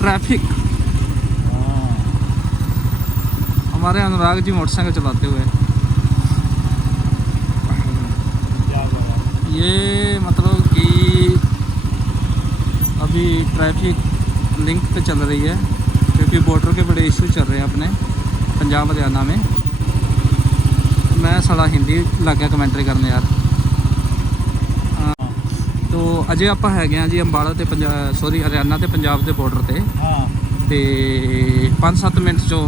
Traffic. हमारे Anurag ji motorcycle चलाते हुए। ये मतलब कि अभी ट्रैफ़िक लिंक पे चल रही है क्योंकि बॉर्डर के बड़े इशू चल रहे हैं अपने पंजाब हरियाणा में। मैं सड़ा हिंदी लग गया कमेंट्री करने यार। ਤੋ ਅਜੇ ਆਪਾਂ ਹੈਗੇ ਆ ਜੀ ਅੰਬਾਲਾ ਤੇ ਪੰਜਾਬ ਸੌਰੀ ਹਰਿਆਣਾ ਤੇ ਪੰਜਾਬ ਦੇ ਬਾਰਡਰ ਤੇ। ਹਾਂ। ਤੇ 5-7 ਮਿੰਟ ਚੋਂ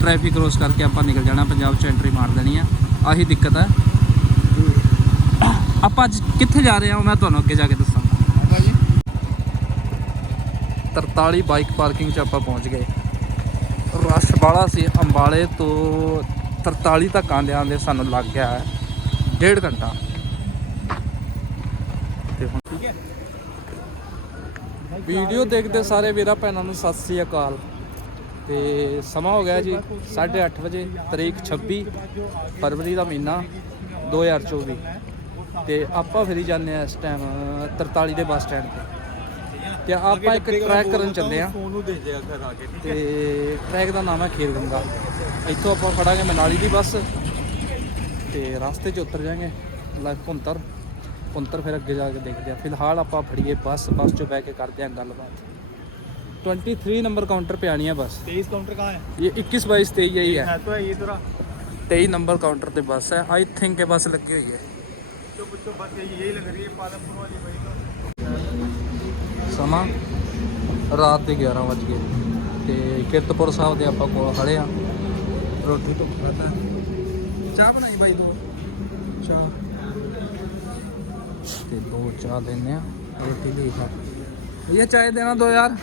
ਟ੍ਰੈਫਿਕ ਕ੍ਰੋਸ ਕਰਕੇ ਆਪਾਂ ਨਿਕਲ ਜਾਣਾ ਪੰਜਾਬ ਚ ਐਂਟਰੀ ਮਾਰ ਦੇਣੀ ਆ। ਆਹੀ ਦਿੱਕਤ ਹੈ ਆਪਾਂ ਅੱਜ ਕਿੱਥੇ ਜਾ ਰਹੇ ਹਾਂ ਮੈਂ ਤੁਹਾਨੂੰ ਅੱਗੇ ਜਾ ਕੇ ਦੱਸਾਂਗਾ। ਬਾਬਾ ਜੀ? 43 ਬਾਈਕ ਪਾਰਕਿੰਗ 'ਚ ਆਪਾਂ ਪਹੁੰਚ ਗਏ। ਰਸ਼ ਸੀ ਅੰਬਾਲੇ ਤੋਂ 43 ਤੱਕ ਆਂਦੇ ਆਂਦੇ ਸਾਨੂੰ ਲੱਗ ਗਿਆ ਡੇਢ ਘੰਟਾ ਤੇ ਹੁਣ ਠੀਕ ਹੈ ਵੀਡੀਓ ਦੇਖਦੇ ਸਾਰੇ ਵੀਰਾਂ ਭੈਣਾਂ ਨੂੰ ਸਤਿ ਸ੍ਰੀ ਅਕਾਲ। ਤੇ ਸਮਾਂ ਹੋ ਗਿਆ ਜੀ 8:30 ਵਜੇ, ਤਰੀਕ 26 ਫਰਵਰੀ ਦਾ ਮਹੀਨਾ 2024 ਤੇ ਆਪਾਂ ਫਿਰੀ ਜਾਂਦੇ ਆ ਇਸ ਟਾਈਮ 43 ਦੇ ਬੱਸ ਸਟੈਂਡ ਤੇ। ਤੇ ਆਪਾਂ ਇੱਕ ਟਰੈਕ ਕਰਨ ਚੱਲੇ ਆ ਫੋਨ ਨੂੰ ਦੇ ਦਿਆ ਕਰ ਆ ਕੇ ਤੇ ਟਰੈਕ ਦਾ ਨਾਮ ਹੈ ਖੇਰ ਗੰਗਾ ਇੱਥੋਂ ਆਪਾਂ ਫੜਾਂਗੇ ਮਨਾਲੀ ਦੀ ਬੱਸ। ਤੇ ਰਸਤੇ 'ਚ ਉਤਰ ਜਾਾਂਗੇ ਲਾਈਕ ਪੁੰਤਰ ਪੁੰਤਰ ਫਿਰ ਅੱਗੇ ਜਾ ਕੇ ਦੇਖਦੇ ਆ ਫਿਲਹਾਲ ਆਪਾਂ ਫੜੀਏ ਬੱਸ ਬੱਸ 'ਚੋਂ ਬਹਿ ਕੇ ਕਰਦੇ ਆ ਗੱਲਬਾਤ 23 ਨੰਬਰ ਕਾਊਂਟਰ पे आनी है बस 23 काउंटर कहाँ है ये 21 बाईस तेईस यही है है तो है ये थोड़ा 23 नंबर काउंटर पे बस है आई थिंक ये बस लगी हुई है तो बच्चों बस यही यही लग रही है पालमपुर वाली वही तो ਸਮਾਂ ਰਾਤ ਦੇ 11 ਵਜ ਗਏ ਤੇ ਕਿਰਤਪੁਰ ਸਾਹਿਬ ਦੇ ਆਪਾਂ ਕੋਲ ਖੜੇ ਆ ਰੋਟੀ ਤੋਂ ਖਾਦਾ ਚਾਹ ਬਣਾਈ ਬਾਈ ਦੋ ਚਾਹ ਤੇ ਦੋ ਚਾਹ ਲੈਨੇ ਆ ਰੋਟੀ ਲਈ ਖਾ। ਇਹ ਚਾਹ ਦੇਣਾ ਦੋ ਯਾਰ।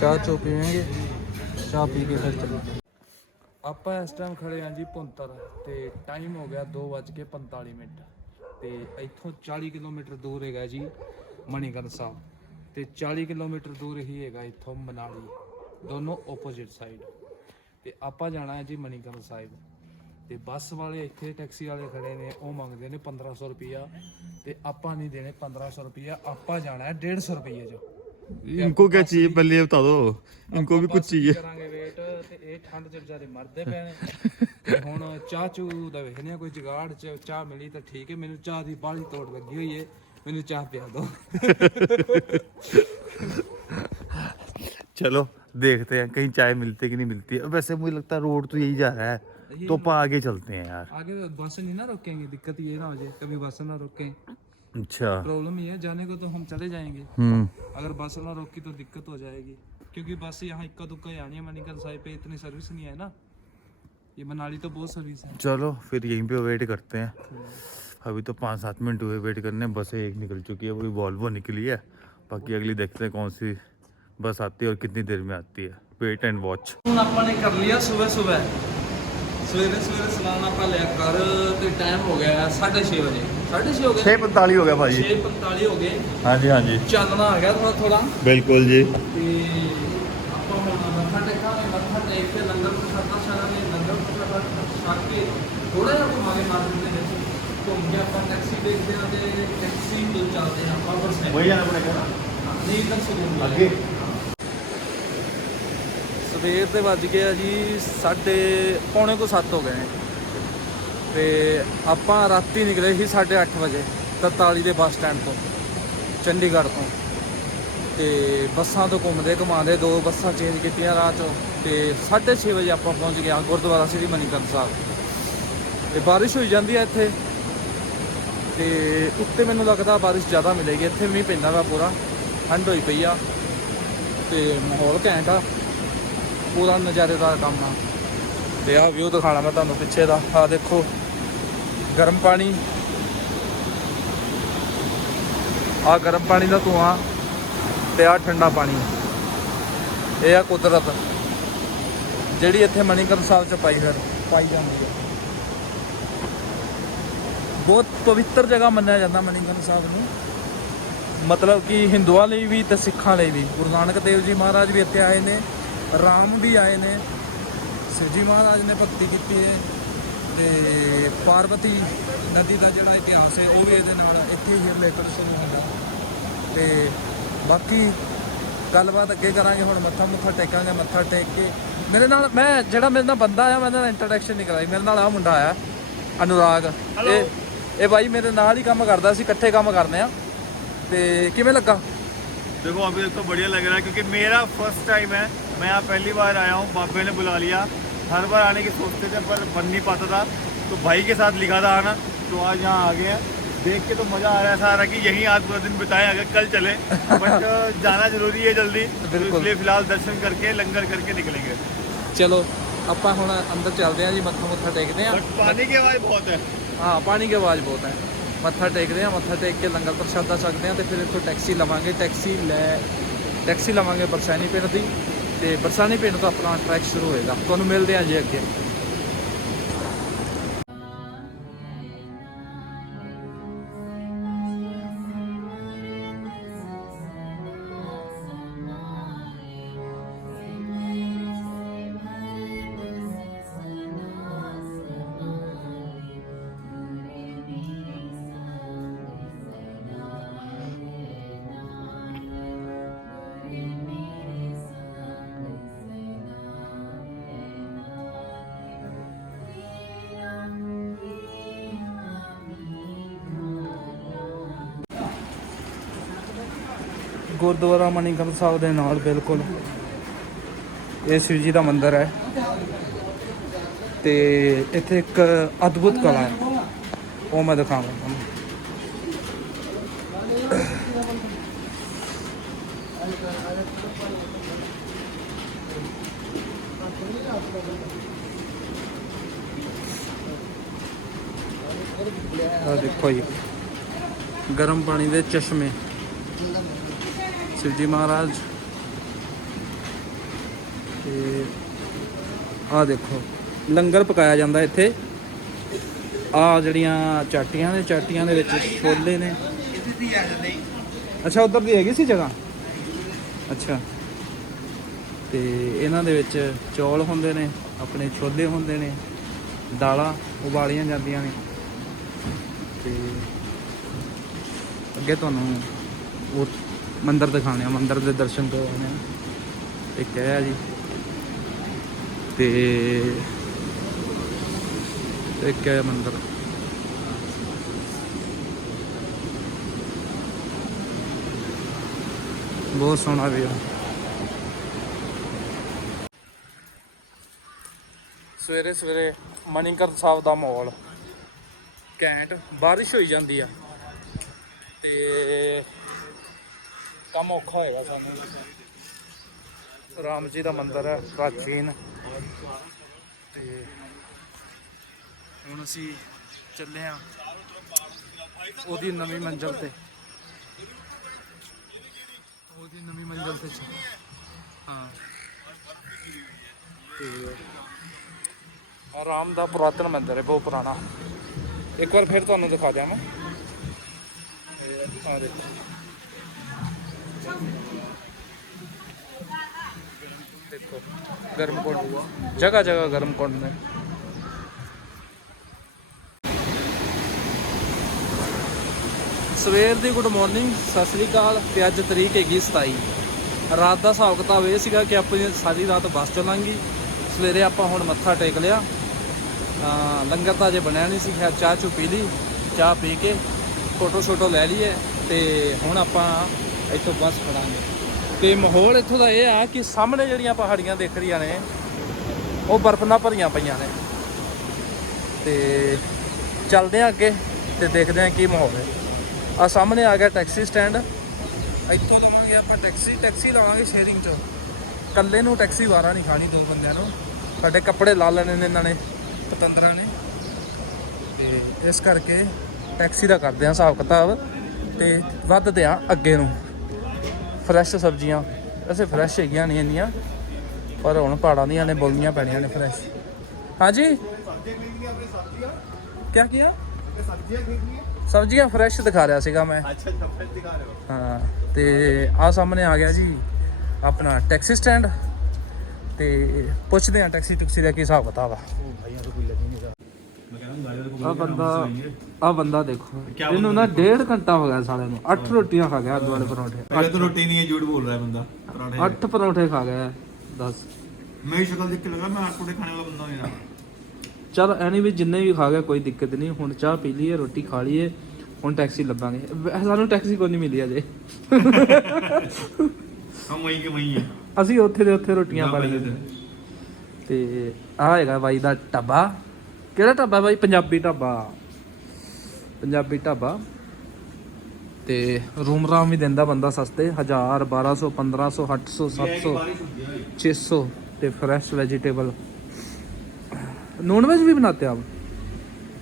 ਚਾਹ ਚੋ ਪੀਵਾਂਗੇ, ਚਾਹ ਪੀ ਕੇ ਫਿਰ ਚੱਲਾਂਗੇ। ਆਪਾਂ ਇਸ ਟਾਈਮ ਖੜੇ ਆਂ ਜੀ ਭੁੰਤਰ ਤੇ ਟਾਈਮ ਹੋ ਗਿਆ 2:45 ਮਿੰਟ। ਤੇ ਇੱਥੋਂ 40 ਕਿਲੋਮੀਟਰ ਦੂਰ ਹੈਗਾ ਜੀ ਮਣੀਗੜ੍ਹ ਸਾਹਿਬ। ਤੇ 40 ਕਿਲੋਮੀਟਰ ਦੂਰ ਹੀ ਹੈਗਾ ਇੱਥੋਂ ਮਨਾਲੀ, ਦੋਨੋਂ ਆਪੋਜ਼ਿਟ ਸਾਈਡ ਤੇ ਆਪਾਂ ਜਾਣਾ ਹੈ ਜੀ ਮਣੀਗੜ੍ਹ ਸਾਹਿਬ। ਤੇ ਬੱਸ ਵਾਲੇ ਇੱਥੇ ਟੈਕਸੀ ਵਾਲੇ ਖੜੇ ਨੇ ਉਹ ਮੰਗਦੇ ਨੇ 1500 ਰੁਪਿਆ ਤੇ ਆਪਾਂ ਨਹੀਂ ਦੇਣੇ 1500 ਰੁਪਿਆ ਆਪਾਂ ਜਾਣਾ ਹੈ 150 ਰੁਪਏ ਚ इनको क्या चाहिए पहले ये बता दो इनको भी ਆਪਾਂ कुछ चाहिए ਕਰਾਂਗੇ ਵੇਟ ਤੇ ਇਹ ਠੰਡ ਚ ਵਿਚਾਰੇ ਮਰਦੇ ਪਏ ਨੇ ਤੇ ਹੁਣ ਚਾਹ ਚੂ ਦਾ ਵੇਖਨੇ ਆ ਕੋਈ ਜਗਾੜ ਚ ਚਾਹ ਮਿਲੀ ਤਾਂ ਠੀਕ ਹੈ ਮੈਨੂੰ ਚਾਹ ਦੀ ਬਾਹਲੀ ਤੋੜ ਲੱਗੀ ਹੋਈ ਹੈ ਮੈਨੂੰ ਚਾਹ ਪਿਆ ਦਿਓ चलो देखते हैं कहीं चाय मिलती है कि नहीं मिलती है वैसे मुझे लगता है रोड तो यही जा रहा है तो अपन आगे चलते हैं यार। आगे तो बस नहीं ना रोकेंगे दिक्कत ये ना हो जाए कभी बस ना रोके। अच्छा। प्रॉब्लम ये है जाने को तो हम चले जाएँगे। हम्म। अगर बस ना रोकी तो दिक्कत हो जाएगी क्योंकि बस यहाँ इक्का दुक्का आनी है मणिकल साहिब पे इतनी सर्विस नहीं है ना। ये मनाली तो बहुत सर्विस है। चलो फिर यहीं पे वेट करते हैं। अभी तो पाँच सात मिनट हुए वेट करने बसें एक निकल चुकी है वही वॉल्वो निकली है। बाकी अगली देखते हैं कौन सी बस आती है और कितनी देर में आती है। वेट एंड वॉच अपन ने कर लिया सुबह सुबह ਸਵੇਰੇ ਸਵੇਰੇ ਸਲਾਨਾ ਆਪਾਂ ਲਿਆ ਕਰ ਤੇ ਟਾਈਮ ਹੋ ਗਿਆ 6:30 ਵਜੇ। 6:30 ਹੋ ਗਏ। 6:45 ਹੋ ਗਿਆ ਭਾਜੀ। 6:45 ਹੋ ਗਏ। ਹਾਂਜੀ ਹਾਂਜੀ। ਚਾਨਣਾ ਆ ਗਿਆ ਥੋੜਾ ਥੋੜਾ ਬਿਲਕੁਲ ਜੀ। ਆਪਾਂ ਹੁਣ ਮੱਥਾ ਟੇਕਾਂਗੇ ਮੱਥਾ ਟੇਕ ਕੇ ਲੰਗਰ ਪ੍ਰਸ਼ਾਦਾ ਛਕਾਂਗੇ ਲੰਗਰ ਪ੍ਰਸ਼ਾਦਾ ਛਕ ਕੇ ਥੋੜਾ ਜਿਹਾ ਘੁਮਾਗੇ ਮਾਰਕੀਟ ਦੇ ਵਿੱਚ। ਘੁੰਮ ਕੇ ਆਪਾਂ ਟੈਕਸੀ ਸਵੇਰ ਦੇ ਵੱਜ ਗਏ ਆ ਜੀ ਸਾਢੇ ਪੌਣੇ ਕੋ 7 ਹੋ ਗਏ ਨੇ। ਤੇ ਆਪਾਂ ਰਾਤੀ ਨਿਕਲੇ ਸੀ 8:30 ਵਜੇ 43 ਦੇ ਬੱਸ ਸਟੈਂਡ ਤੋਂ, ਚੰਡੀਗੜ੍ਹ ਤੋਂ। ਤੇ ਬੱਸਾਂ ਤੋਂ ਘੁੰਮਦੇ ਘੁਮਾਉਂਦੇ ਦੋ ਬੱਸਾਂ ਚੇਂਜ ਕੀਤੀਆਂ ਰਾਹ ਚੋਂ ਤੇ 6:30 ਵਜੇ ਆਪਾਂ ਪਹੁੰਚ ਗਏ ਹਾਂ ਗੁਰਦੁਆਰਾ ਸ੍ਰੀ ਮਨੀਕਰਨ ਸਾਹਿਬ। ਤੇ ਬਾਰਿਸ਼ ਹੋਈ ਜਾਂਦੀ ਹੈ ਇੱਥੇ। ਤੇ ਉੱਤੇ ਮੈਨੂੰ ਲੱਗਦਾ ਬਾਰਿਸ਼ ਜ਼ਿਆਦਾ ਮਿਲੇਗੀ, ਇੱਥੇ ਮੀਂਹ ਪੈਂਦਾ ਵਾ ਪੂਰਾ, ਠੰਡ ਹੋਈ ਪਈ ਆ। ਤੇ ਮਾਹੌਲ ਘੈਂਟ ਆ। ਪੂਰਾ ਨਜ਼ਾਰੇਦਾਰ ਕੰਮ ਆ। ਤੇ ਆਹ ਵਿਊ ਦਿਖਾਣਾ ਮੈਂ ਤੁਹਾਨੂੰ ਪਿੱਛੇ ਦਾ। ਆ ਦੇਖੋ, ਗਰਮ ਪਾਣੀ। ਆ ਗਰਮ ਪਾਣੀ ਦਾ ਧੂਆਂ ਤੇ ਆ ਠੰਡਾ ਪਾਣੀ। ਇਹ ਆ ਕੁਦਰਤ, ਜਿਹੜੀ ਇੱਥੇ ਮਣੀਕਰਨ ਸਾਹਿਬ ਚ ਪਾਈ ਫਿਰ ਪਾਈ ਜਾਂਦੀ ਹੈ ਬਹੁਤ ਪਵਿੱਤਰ ਜਗ੍ਹਾ ਮੰਨਿਆ ਜਾਂਦਾ ਮਣੀਕਰਨ ਸਾਹਿਬ ਨੂੰ। ਮਤਲਬ ਕਿ ਹਿੰਦੂਆਂ ਲਈ ਵੀ ਤੇ ਸਿੱਖਾਂ ਲਈ ਵੀ। ਗੁਰੂ ਨਾਨਕ ਦੇਵ ਜੀ ਮਹਾਰਾਜ ਵੀ ਇੱਥੇ ਆਏ ਨੇ। ਰਾਮ ਵੀ ਆਏ ਨੇ ਸ਼ਿਵ ਜੀ ਮਹਾਰਾਜ ਨੇ ਭਗਤੀ ਕੀਤੀ ਹੈ ਤੇ ਪਾਰਵਤੀ ਨਦੀ ਦਾ ਜਿਹੜਾ ਇਤਿਹਾਸ ਹੈ ਉਹ ਵੀ ਇਹਦੇ ਨਾਲ ਇੱਥੇ ਹੀ ਰਿਲੇਟਡ ਸ਼ੁਰੂ ਹੁੰਦਾ ਤੇ ਬਾਕੀ ਗੱਲਬਾਤ ਅੱਗੇ ਕਰਾਂਗੇ ਹੁਣ ਮੱਥਾ ਮੁੱਥਾ ਟੇਕਾਂਗੇ ਮੱਥਾ ਟੇਕ ਕੇ ਮੇਰੇ ਨਾਲ ਮੈਂ ਜਿਹੜਾ ਮੇਰੇ ਨਾਲ ਬੰਦਾ ਆਇਆ ਮੈਂ ਇਹਦਾ ਇੰਟਰੋਡਕਸ਼ਨ ਨਹੀਂ ਕਰਾਈ ਮੇਰੇ ਨਾਲ ਆ ਮੁੰਡਾ ਆਇਆ ਅਨੁਰਾਗ ਇਹ ਇਹ ਬਾਈ ਮੇਰੇ ਨਾਲ ਹੀ ਕੰਮ ਕਰਦਾ ਸੀ ਇਕੱਠੇ ਕੰਮ ਕਰਨੇ ਆ ਤੇ ਕਿਵੇਂ ਲੱਗਾ देखो अभी तक तो बढ़िया लग रहा है क्योंकि मेरा फर्स्ट टाइम है मैं यहाँ पहली बार आया हूँ बाबे ने बुला लिया हर बार आने की सोचते थे पर बन नहीं पाता था तो भाई के साथ लिखा था आना तो आज यहाँ आ गए हैं देख के तो मज़ा आ रहा है ऐसा आ रहा है कि यहीं आज पूरा दिन बिताएं अगर कल चले बट जाना जरूरी है जल्दी तो बिल्कुल। इसलिए फिलहाल दर्शन करके लंगर करके निकलेंगे ਚਲੋ ਆਪਾਂ ਹੁਣ ਅੰਦਰ ਚੱਲਦੇ ਆਂ ਜੀ ਮੱਥਾ ਮੁੱਥਾ ਟੇਕਦੇ ਆਂ बट पानी की आवाज़ बहुत है ਹਾਂ ਪਾਣੀ ਦੀ ਆਵਾਜ਼ ਬਹੁਤ ਹੈ ਮੱਥਾ ਟੇਕਦੇ ਆਂ ਮੱਥਾ ਟੇਕ ਕੇ ਲੰਗਰ ਪ੍ਰਸ਼ਾਦਾ ਛਕਦੇ ਆਂ ਤੇ ਫਿਰ ਇੱਥੋਂ ਟੈਕਸੀ ਲਵਾਂਗੇ ਟੈਕਸੀ ਲੈ ਟੈਕਸੀ ਲਵਾਂਗੇ ਬਰਸਾਨੀ ਪਿੰਡ ਦੀ ਤੇ ਬਰਸਾਨੀ ਪਿੰਡ ਤੋਂ ਆਪਣਾ ਟਰੈਕ ਸ਼ੁਰੂ ਹੋਏਗਾ। ਤੁਹਾਨੂੰ ਮਿਲਦੇ ਆਂ ਜੀ ਅੱਗੇ। ਗੁਰਦੁਆਰਾ ਮਣੀਕਰਨ ਸਾਹਿਬ ਦੇ ਨਾਲ ਬਿਲਕੁਲ ਇਹ ਸ਼ਿਵ ਜੀ ਦਾ ਮੰਦਿਰ ਹੈ। ਤੇ ਇੱਥੇ ਇੱਕ ਅਦਭੁਤ ਕਲਾ ਹੈ। ਉਹ ਮੈਂ ਦਿਖਾਵਾਂ ਤੁਹਾਨੂੰ। ਆ ਦੇਖੋ ਜੀ। ਗਰਮ ਪਾਣੀ ਦੇ ਚਸ਼ਮੇ। ਸ਼ਿਵਜੀ ਮਹਾਰਾਜ। ਤੇ ਆ ਦੇਖੋ, ਲੰਗਰ ਪਕਾਇਆ ਜਾਂਦਾ ਇੱਥੇ। ਆ ਜਿਹੜੀਆਂ ਚਾਟੀਆਂ ਨੇ, ਚਾਟੀਆਂ ਦੇ ਵਿੱਚ ਛੋਲੇ ਨੇ। ਅੱਛਾ, ਉਧਰ ਦੀ ਹੈਗੀ ਸੀ ਜਗ੍ਹਾ? ਅੱਛਾ। ਤੇ ਇਹਨਾਂ ਦੇ ਵਿੱਚ ਚੌਲ ਹੁੰਦੇ ਨੇ, ਆਪਣੇ ਛੋਲੇ ਹੁੰਦੇ ਨੇ, ਦਾਲਾਂ ਉਬਾਲੀਆਂ ਜਾਂਦੀਆਂ ਨੇ। ਤੇ ਅੱਗੇ ਤੁਹਾਨੂੰ ਉਹ ਮੰਦਿਰ ਦਿਖਾਣੇ ਆ, ਮੰਦਿਰ ਦੇ ਦਰਸ਼ਨ ਕਰਵਾਉਣੇ ਆ। ਇੱਕ ਹੈ ਜੀ। ਤੇ ਇੱਕ ਹੈ ਮੰਦਿਰ। ਬਹੁਤ ਸੋਹਣਾ ਵੀ ਆ। ਸਵੇਰੇ ਸਵੇਰੇ ਮਣੀਕਰਨ ਸਾਹਿਬ ਦਾ ਮਾਹੌਲ। ਘੈਂਟ, ਬਾਰਿਸ਼ ਹੋਈ ਜਾਂਦੀ ਆ। ਤੇ ਕੰਮ ਔਖਾ ਹੋਏਗਾ ਸਾਨੂੰ। ਰਾਮ ਜੀ ਦਾ ਮੰਦਿਰ ਹੈ, ਪ੍ਰਾਚੀਨ। ਤੇ ਹੁਣ ਅਸੀਂ ਚੱਲੇ ਆ ਉਹਦੀ ਨਵੀਂ ਮੰਜ਼ਲ ਤੇ। ਉਹਦੀ ਨਵੀਂ ਮੰਜ਼ਲ ਤੇ ਹਾਂ। ਤੇ ਆਰਾਮ ਦਾ ਪੁਰਾਤਨ ਮੰਦਿਰ ਹੈ, ਬਹੁਤ ਪੁਰਾਣਾ। ਇੱਕ ਵਾਰ ਫਿਰ ਤੁਹਾਨੂੰ ਦਿਖਾ ਦਿਆਂ ਮੈਂ। ਆ ਦੇਖੋ। ਦੇਖੋ, ਗਰਮ ਕੁੰਡ ਜਗ੍ਹਾ ਜਗ੍ਹਾ ਗਰਮ ਕੁੰਡ ਨੇ? ਸਵੇਰ ਦੀ ਗੁੱਡ ਮਾਰਨਿੰਗ ਸਤਿ ਸ੍ਰੀ ਅਕਾਲ ਤੇ ਅੱਜ ਤਰੀਕ ਹੈਗੀ 27 ਰਾਤ ਦਾ ਹਿਸਾਬ ਕਿਤਾਬ ਇਹ ਸੀਗਾ ਕਿ ਆਪਣੀ ਸਾਰੀ ਰਾਤ ਬੱਸ ਚੱਲਾਂਗੀ। ਸਵੇਰੇ ਆਪਾਂ ਹੁਣ ਮੱਥਾ ਟੇਕ ਲਿਆ। ਲੰਗਰ ਤਾਂ ਅਜੇ ਬਣਿਆ ਨਹੀਂ ਸੀ, ਖੈਰ ਚਾਹ ਚੂ ਪੀ ਲਈ, ਚਾਹ ਪੀ ਕੇ ਫੋਟੋ ਸ਼ੋਟੋ ਲੈ ਲਈਏ ਤੇ ਹੁਣ ਆਪਾਂ ਇੱਥੋਂ ਬੱਸ ਫੜਾਂਗੇ। ਤੇ ਮਾਹੌਲ ਇੱਥੋਂ ਦਾ ਇਹ ਆ ਕਿ ਸਾਹਮਣੇ ਜਿਹੜੀਆਂ ਪਹਾੜੀਆਂ ਦਿਖ ਰਹੀਆਂ ਨੇ, ਉਹ ਬਰਫ਼ ਨਾਲ ਭਰੀਆਂ ਪਈਆਂ ਨੇ। ਤੇ ਚੱਲਦੇ ਆ ਅੱਗੇ ਤੇ ਦੇਖਦੇ ਆ ਕੀ ਮਾਹੌਲ ਹੈ। ਆ ਸਾਹਮਣੇ ਆ ਗਿਆ ਟੈਕਸੀ ਸਟੈਂਡ। ਇੱਥੋਂ ਲਵਾਂਗੇ ਆਪਾਂ ਟੈਕਸੀ ਟੈਕਸੀ ਲਾਵਾਂਗੇ ਸ਼ੇਅਰਿੰਗ 'ਚ। ਇਕੱਲੇ ਨੂੰ ਟੈਕਸੀ ਵਾਰਾ ਨਹੀਂ ਖਾਣੀ ਦੋ ਬੰਦਿਆਂ ਨੂੰ। ਸਾਡੇ ਕੱਪੜੇ ਲਾ ਲੈਣੇ ਨੇ ਇਹਨਾਂ ਨੇ, ਪਤੰਦਰਾਂ ਨੇ। ਤੇ ਇਸ ਕਰਕੇ ਟੈਕਸੀ ਦਾ ਕਰਦੇ ਆ ਹਿਸਾਬ ਕਿਤਾਬ ਤੇ ਵੱਧਦੇ ਆ ਅੱਗੇ ਨੂੰ। ਫਰੈਸ਼ ਸਬਜ਼ੀਆਂ। ਵੈਸੇ ਫਰੈਸ਼ ਹੈਗੀਆਂ ਨਹੀਂ ਇੰਨੀਆਂ ਪਰ ਹੁਣ ਪਹਾੜਾਂ ਦੀਆਂ ਨੇ ਬੋਲੀਆਂ ਪੈਣੀਆਂ ਨੇ ਫਰੈਸ਼। ਹਾਂਜੀ? ਕੀ ਕੀਆ? ਸਬਜ਼ੀਆਂ ਫਰੈਸ਼ ਦਿਖਾ ਰਿਹਾ ਸੀਗਾ ਮੈਂ। ਹਾਂ। ਤੇ ਆ ਸਾਹਮਣੇ ਆ ਗਿਆ ਜੀ ਆਪਣਾ ਟੈਕਸੀ ਸਟੈਂਡ ਤੇ ਪੁੱਛਦੇ ਆ ਟੈਕਸੀ ਟੁਕਸੀ ਦਾ ਕੀ ਹਿਸਾਬ ਕਿਤਾਬ ਆ। ਉਹ ਭਾਈਆਂ ਤੋਂ ਕੋਈ ਆ ਬੰਦਾ ਆ ਬੰਦਾ ਦੇਖੋ ਇਹਨੂੰ ਨਾ ਡੇਢ ਘੰਟਾ ਹੋ ਗਿਆ ਸਾਲੇ ਨੂੰ 8 ਰੋਟੀਆਂ ਖਾ ਗਿਆ ਆਲੂ ਵਾਲੇ ਪਰੌਂਠੇ। ਅੱਠ ਰੋਟੀ ਨਹੀਂ ਹੈ ਝੂਠ ਬੋਲ ਰਿਹਾ ਬੰਦਾ ਪਰੌਂਠੇ 8 ਪਰੌਂਠੇ ਖਾ ਗਿਆ ਦੱਸ। ਮੇਰੀ ਸ਼ਕਲ ਦੇਖ ਕੇ ਲੱਗਾ ਮੈਂ ਆਲੂ ਪਰੌਂਠੇ ਖਾਣੇ ਵਾਲਾ ਬੰਦਾ ਹੋਇਆ। ਚਲ ਐਨੀ ਜਿੰਨੇ ਵੀ ਖਾ ਗਿਆ ਕੋਈ ਦਿੱਕਤ ਨਹੀਂ ਹੁਣ ਚਾਹ ਪੀ ਲਈਏ ਰੋਟੀ ਖਾ ਲਈਏ ਹੁਣ ਟੈਕਸੀ ਲੱਭਾਂਗੇ। ਸਾਨੂੰ ਟੈਕਸੀ ਕੋਈ ਨਹੀਂ ਮਿਲੀ ਅਜੇ। ਹਮ ਵਹੀਂ ਕੇ ਵਹੀਂ ਅਸੀਂ ਉੱਥੇ ਦੇ ਉੱਥੇ ਰੋਟੀਆਂ ਪਾ ਲਈਏ ਤੇ ਆਹ ਹੈਗਾ ਬਾਈ ਦਾ ਟੱਬਾ। ਕਿਹੜਾ ਢਾਬਾ ਬਾਈ ਪੰਜਾਬੀ ਢਾਬਾ ਪੰਜਾਬੀ ਢਾਬਾ ਤੇ ਰੂਮ ਰਾਮ ਵੀ ਦਿੰਦਾ ਬੰਦਾ ਸਸਤੇ 1000 1200 1500 800 700 600 ਤੇ ਫਰੈਸ਼ ਵੈਜੀਟੇਬਲ नॉन वेज भी बनाते हैं आप